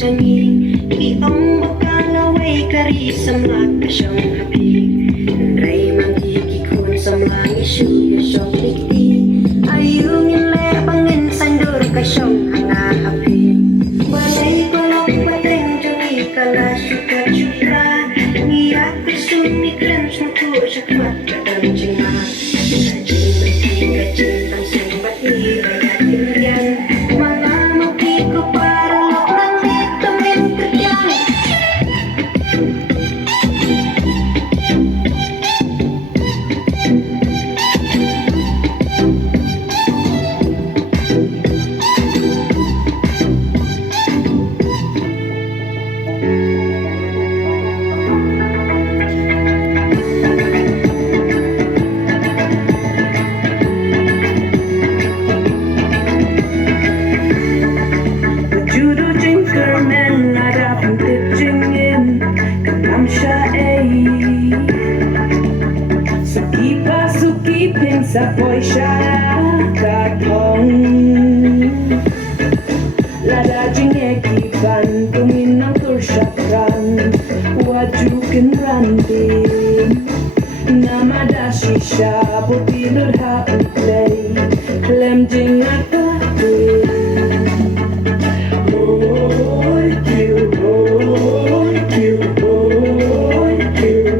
sanging iong bakala way kari samlak kasyong hapi ray mandi kikun samlang isu yasyong dikti ayung ile bangin sandur kasyong hanga hapi balay kolok bateng juli kala syuka syukra niyak kusumi kren syuku syakmat kadang cina sajin berti kacin tangsung bati raya tinggian sa boy siya katong lada jing ekipan tuminang tursyakran wajukin randin namadashi siya pupilur hautlay klem jing akatwin boy kill boy kill boy kill boy kill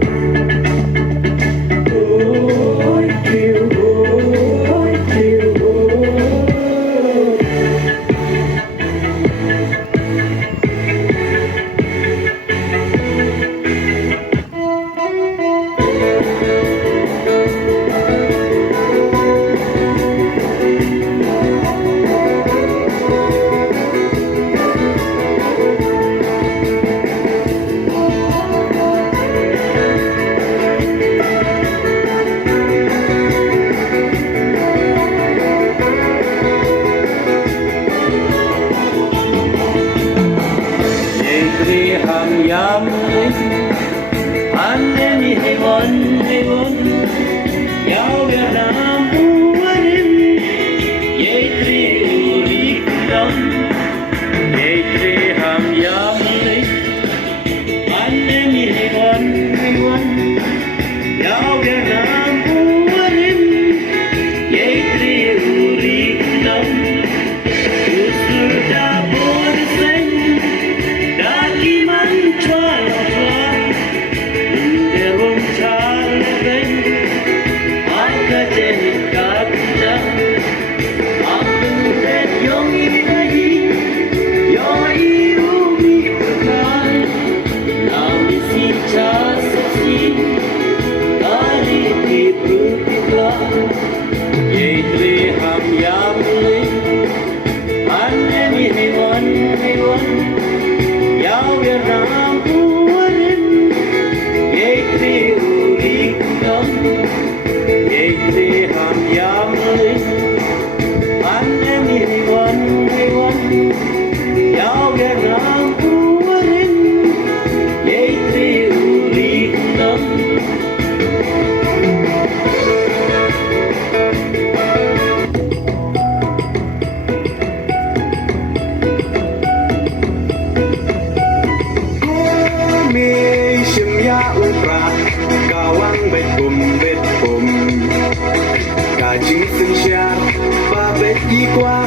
ดีกว่า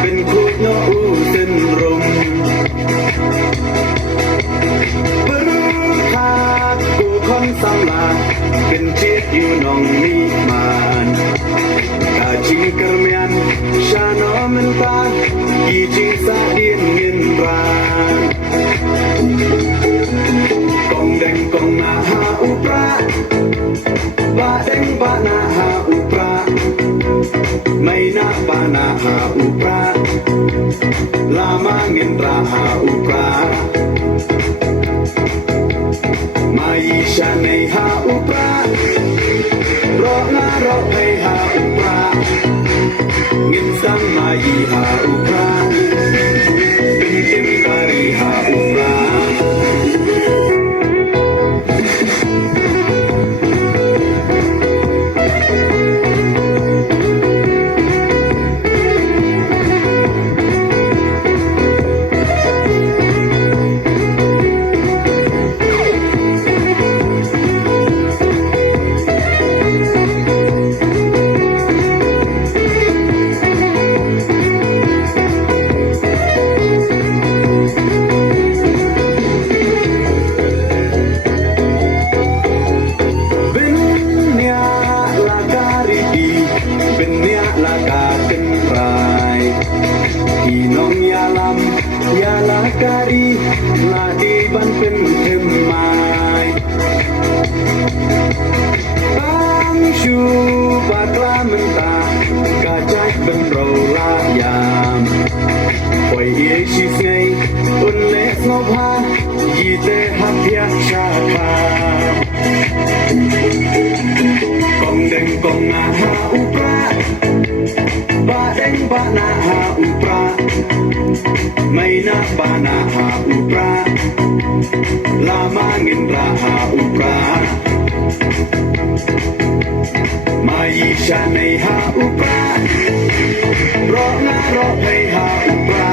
เป็นคูดโนอูเส้นรมบรูคากูคอนสำลาเป็นเชียดอยู่นองมีมานกาจิงกระเมียนชาโนมันตากีจิงสาเดียนเงินรานกองแดงกองนาหาอุปราบาแดงบานาหาอุปราไม่นาปานาหาอุปราลามาเงินราหาอุปรามาอีชาในหาอุปรารอหน้ารอให้หาอุปราเงินสังมาอีหาอุปราเป็นเต็มการีหาอุปรา รายพี่น้องยาลำยาลาการีลาดีบันเป็นเทมไม้บางชูปากลามันตากาใจเป็นเราลายามปล่อยเอชิสไงอุ่นเล็กงบฮายีเตหักเพียชาคากองเด้งกองนาหาอุปราบาเด้งบานาหาอุปราไม่นาบานาหาอุปราลามาเงินราหาอุปรามายีชาในหาอุปรารองารอให้หาอุปรา